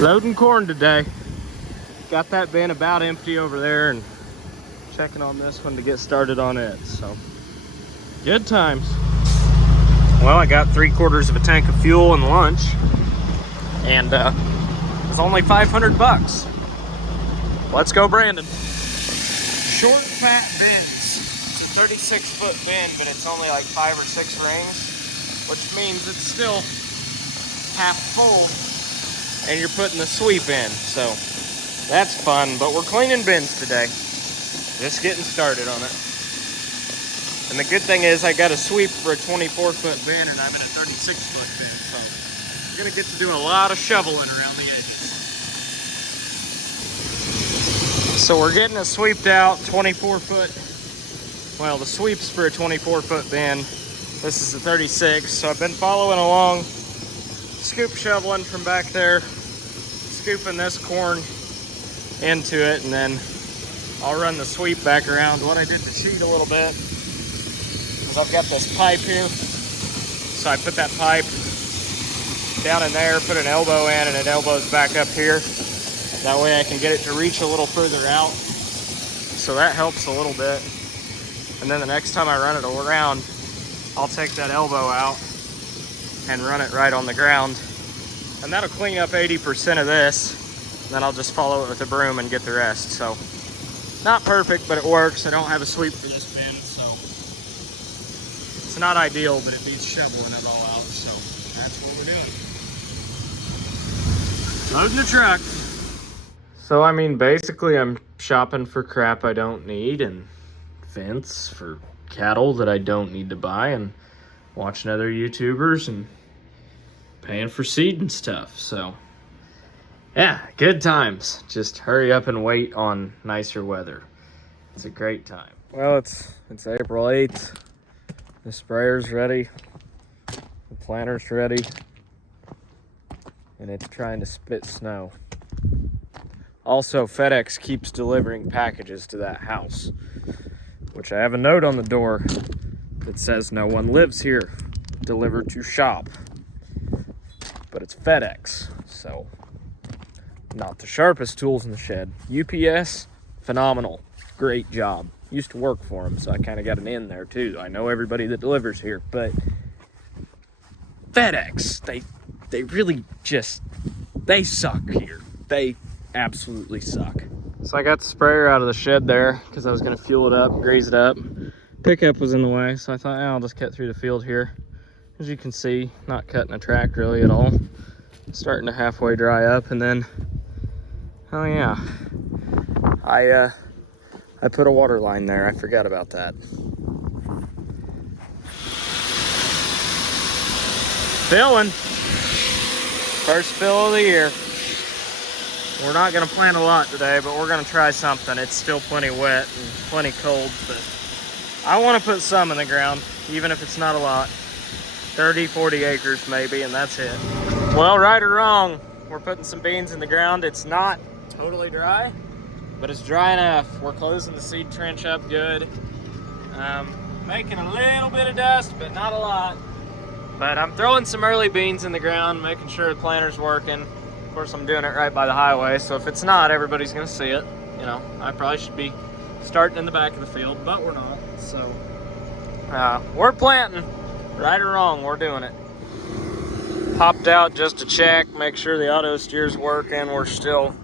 Loading corn today. Got that bin about empty over there and checking on this one to get started on it. So good times. Well, I got 3/4 of a tank of fuel and lunch, and it was only 500 bucks. Let's go, Brandon. Short, fat bins. It's a 36-foot bin, but it's only like 5 or 6 rings, which means it's still half full, and you're putting the sweep in. So that's fun, but we're cleaning bins today. Just getting started on it. And the good thing is I got a sweep for a 24-foot bin, and I'm in a 36-foot bin, so I'm gonna get to do a lot of shoveling around the edges. So we're getting it sweeped out, 24-foot. Well, the sweep's for a 24-foot bin. This is a 36, so I've been following along, scoop shoveling from back there, scooping this corn into it, and then I'll run the sweep back around. What I did to cheat a little bit is I've got this pipe here. So I put that pipe down in there, put an elbow in, and it elbows back up here. That way I can get it to reach a little further out. So that helps a little bit. And then the next time I run it around, I'll take that elbow out and run it right on the ground. And that'll clean up 80% of this. Then I'll just follow it with a broom and get the rest. So not perfect, but it works. I don't have a sweep for this bin, so it's not ideal, but it beats shoveling it all out. So that's what we're doing. Loading the truck. So I mean, basically I'm shopping for crap I don't need, and fence for cattle that I don't need to buy, and watching other YouTubers and paying for seed and stuff. So yeah, good times. Just hurry up and wait on nicer weather. It's a great time. Well, it's April 8th. The sprayer's ready. The planter's ready. And it's trying to spit snow. Also, FedEx keeps delivering packages to that house, which I have a note on the door that says no one lives here. Delivered to shop. But it's FedEx, so not the sharpest tools in the shed. UPS, phenomenal. Great job. Used to work for them, so I kind of got an in there too. I know everybody that delivers here, but FedEx, they really just, they suck here. They absolutely suck. So I got the sprayer out of the shed there because I was going to fuel it up, graze it up. Pickup was in the way, so I thought, I'll just cut through the field here. As you can see, not cutting a track really at all. Starting to halfway dry up, and then oh yeah, I put a water line there. I forgot about that. Filling. First fill of the year. We're not gonna plant a lot today, but we're gonna try something. It's still plenty wet and plenty cold, but I wanna put some in the ground, even if it's not a lot. 30, 40 acres maybe, and that's it. Well, right or wrong, we're putting some beans in the ground. It's not totally dry, but it's dry enough. We're closing the seed trench up good. Making a little bit of dust, but not a lot. But I'm throwing some early beans in the ground, making sure the planter's working. Of course, I'm doing it right by the highway, so if it's not, everybody's gonna see it. You know, I probably should be starting in the back of the field, but we're not. So we're planting. Right or wrong, we're doing it. Popped out just to check, make sure the auto steer's working. We're still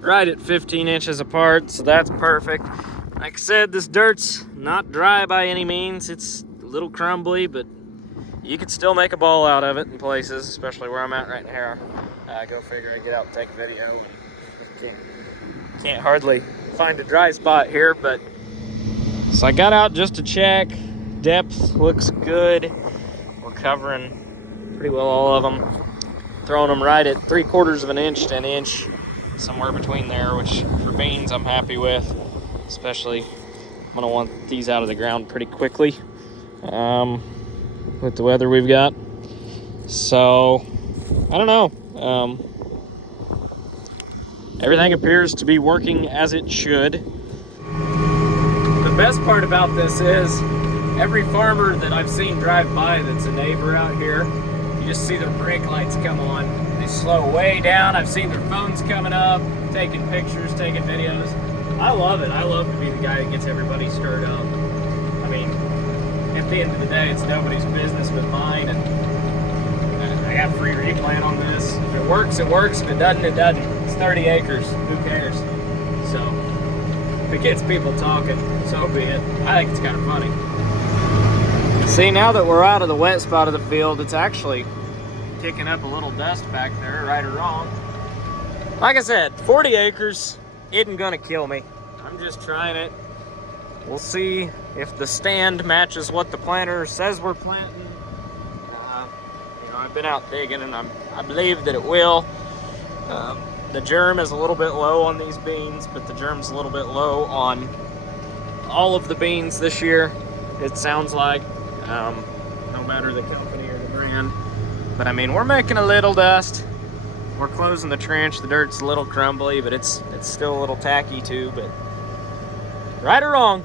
right at 15 inches apart, so that's perfect. Like I said, this dirt's not dry by any means. It's a little crumbly, but you can still make a ball out of it in places, especially where I'm at right here. Go figure, I get out and take a video. Can't hardly find a dry spot here, but so I got out just to check. Depth looks good. We're covering pretty well all of them. Throwing them right at 3/4 of an inch to an inch, somewhere between there, which for beans I'm happy with. Especially, I'm gonna want these out of the ground pretty quickly with the weather we've got. So, I don't know. Everything appears to be working as it should. The best part about this is every farmer that I've seen drive by that's a neighbor out here, you just see their brake lights come on. They slow way down. I've seen their phones coming up, taking pictures, taking videos. I love it. I love to be the guy that gets everybody stirred up. I mean, at the end of the day, it's nobody's business but mine, and I got free replant on this. If it works, it works. If it doesn't, it doesn't. It's 30 acres. Who cares? So, if it gets people talking, so be it. I think it's kind of funny. See, now that we're out of the wet spot of the field, it's actually kicking up a little dust back there, right or wrong. Like I said, 40 acres isn't gonna kill me. I'm just trying it. We'll see if the stand matches what the planter says we're planting. You know, I've been out digging, and I believe that it will. The germ is a little bit low on these beans, but the germ's a little bit low on all of the beans this year, it sounds like. No matter the company or the brand. But I mean, we're making a little dust. We're closing the trench. The dirt's a little crumbly, but it's still a little tacky too. But right or wrong,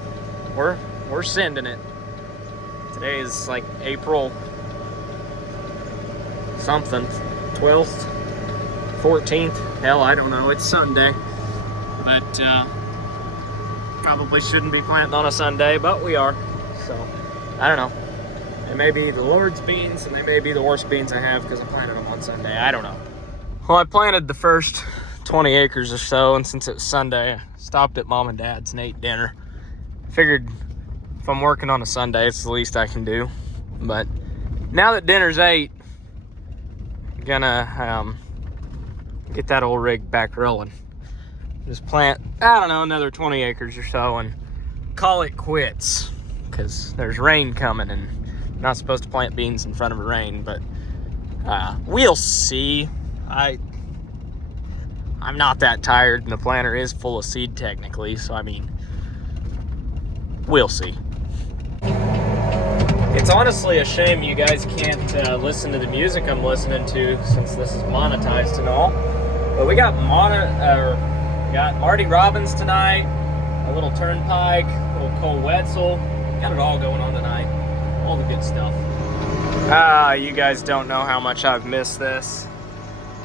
we're sending it. Today is like April something, 12th, 14th. Hell, I don't know. It's Sunday. But probably shouldn't be planting on a Sunday, but we are. So I don't know. They may be the Lord's beans, and they may be the worst beans I have because I planted them on Sunday. I don't know. Well, I planted the first 20 acres or so, and since it was Sunday, I stopped at Mom and Dad's and ate dinner. Figured if I'm working on a Sunday, it's the least I can do. But now that dinner's ate, I'm gonna get that old rig back rolling. Just plant, I don't know, another 20 acres or so and call it quits. Because there's rain coming, and I'm not supposed to plant beans in front of a rain, but we'll see. I'm not that tired, and the planter is full of seed technically, so I mean, we'll see. It's honestly a shame you guys can't listen to the music I'm listening to, since this is monetized and all. But we got Marty Robbins tonight, a little Turnpike, a little Cole Wetzel. Got it all going on tonight. All the good stuff. You guys don't know how much I've missed this.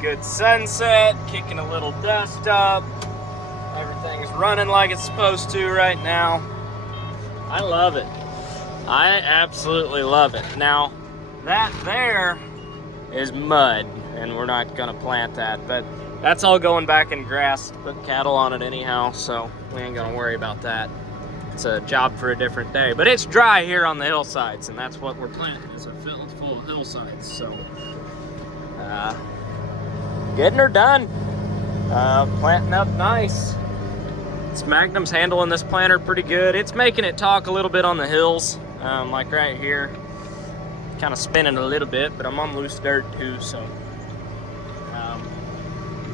Good sunset, kicking a little dust up. Everything's running like it's supposed to right now. I love it. I absolutely love it. Now, that there is mud, and we're not gonna plant that, but that's all going back in grass to put cattle on it anyhow, so we ain't gonna worry about that. It's a job for a different day, but it's dry here on the hillsides, and that's what we're planting, is a field full of hillsides. So getting her done, planting up nice. This Magnum's handling this planter pretty good. It's making it talk a little bit on the hills, like right here, kind of spinning a little bit, but I'm on loose dirt too, so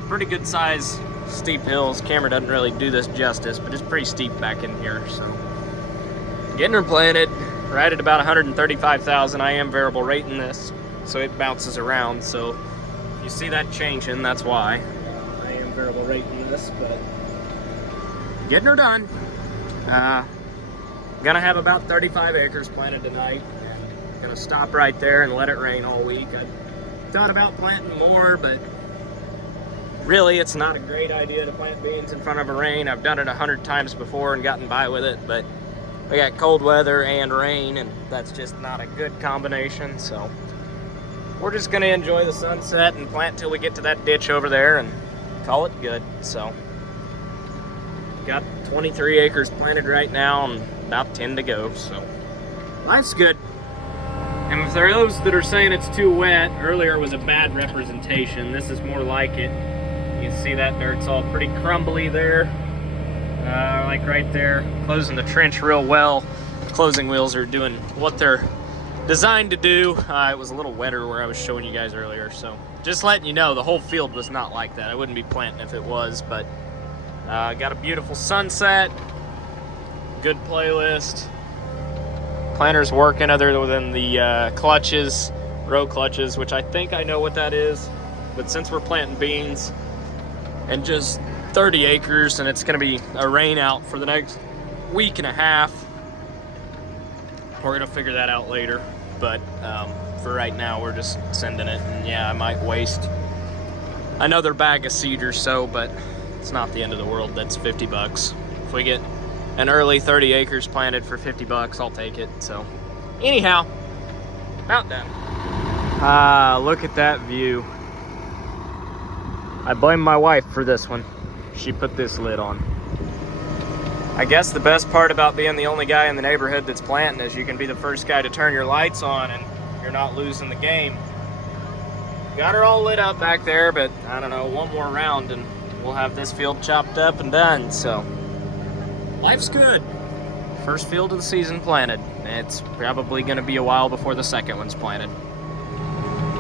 pretty good size steep hills. Camera doesn't really do this justice, but it's pretty steep back in here. So getting her planted right at about 135,000. I am variable rating this, so it bounces around. So if you see that changing, that's why. I am variable rating this, but getting her done. Gonna have about 35 acres planted tonight. Gonna stop right there and let it rain all week. I thought about planting more, but really, it's not a great idea to plant beans in front of a rain. I've done it 100 times before and gotten by with it, but we got cold weather and rain, and that's just not a good combination. So we're just gonna enjoy the sunset and plant till we get to that ditch over there and call it good. So got 23 acres planted right now and about 10 to go, so life's good. And if there are those that are saying it's too wet, earlier was a bad representation. This is more like it. You can see that dirt's all pretty crumbly there, like right there. Closing the trench real well. Closing wheels are doing what they're designed to do. It was a little wetter where I was showing you guys earlier, so just letting you know, the whole field was not like that. I wouldn't be planting if it was, but got a beautiful sunset, good playlist. Planter's working other than the clutches, row clutches, which I think I know what that is, but since we're planting beans and just 30 acres and it's gonna be a rain out for the next week and a half, we're gonna figure that out later. But for right now, we're just sending it, and yeah, I might waste another bag of seed or so, but it's not the end of the world. That's 50 bucks. If we get an early 30 acres planted for 50 bucks, I'll take it. So anyhow, about done. Look at that view. I blame my wife for this one. She put this lid on. I guess the best part about being the only guy in the neighborhood that's planting is you can be the first guy to turn your lights on and you're not losing the game. Got her all lit up back there, but I don't know, one more round and we'll have this field chopped up and done. So life's good. First field of the season planted. It's probably gonna be a while before the second one's planted.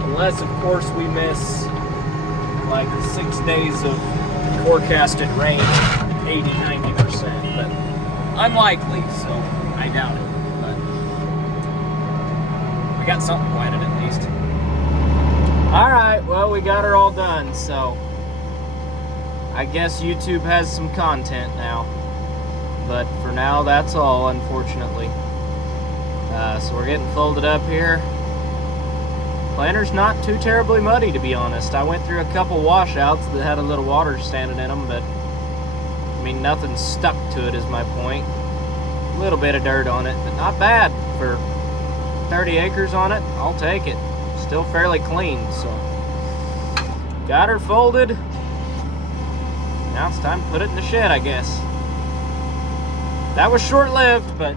Unless, of course, we miss like 6 days of forecasted rain, 80-90%, but unlikely, so I doubt it. But we got something planted at least. All right, well, we got her all done, so I guess YouTube has some content now. But for now, that's all, unfortunately. So we're getting folded up here. Planter's not too terribly muddy, to be honest. I went through a couple washouts that had a little water standing in them, but I mean, nothing stuck to it is my point. A little bit of dirt on it, but not bad for 30 acres on it. I'll take it. Still fairly clean, so. Got her folded. Now it's time to put it in the shed, I guess. That was short-lived, but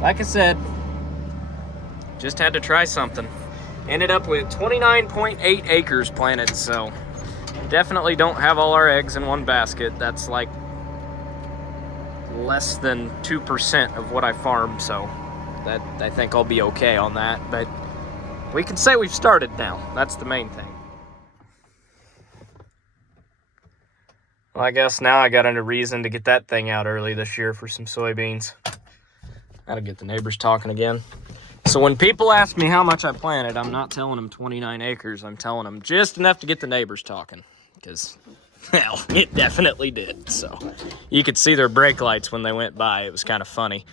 like I said, just had to try something. Ended up with 29.8 acres planted, so definitely don't have all our eggs in one basket. That's like less than 2% of what I farmed, so that I think I'll be okay on that. But we can say we've started now. That's the main thing. Well, I guess now I got a reason to get that thing out early this year for some soybeans. Gotta get the neighbors talking again. So when people ask me how much I planted, I'm not telling them 29 acres. I'm telling them just enough to get the neighbors talking. Because, well, it definitely did. So you could see their brake lights when they went by. It was kind of funny.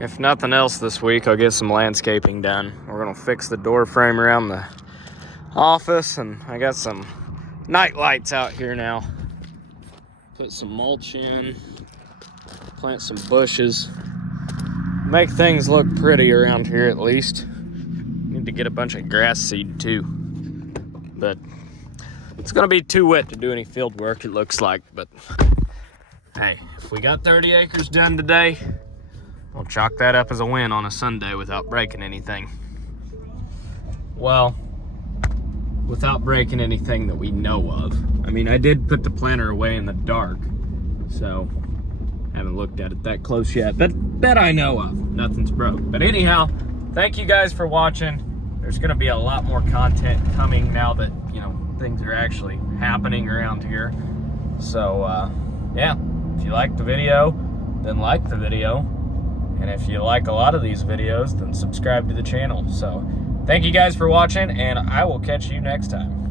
If nothing else this week, I'll get some landscaping done. We're going to fix the door frame around the office. And I got some night lights out here now. Put some mulch in. Plant some bushes. Make things look pretty around here at least. Need to get a bunch of grass seed too. But it's gonna be too wet to do any field work, it looks like. But hey, if we got 30 acres done today, we'll chalk that up as a win on a Sunday without breaking anything. Well, without breaking anything that we know of. I mean, I did put the planter away in the dark, so haven't looked at it that close yet, but that I know of. Nothing's broke. But anyhow, thank you guys for watching. There's gonna be a lot more content coming now that, you know, things are actually happening around here. So, yeah, if you like the video, then like the video. And if you like a lot of these videos, then subscribe to the channel. So, thank you guys for watching, and I will catch you next time.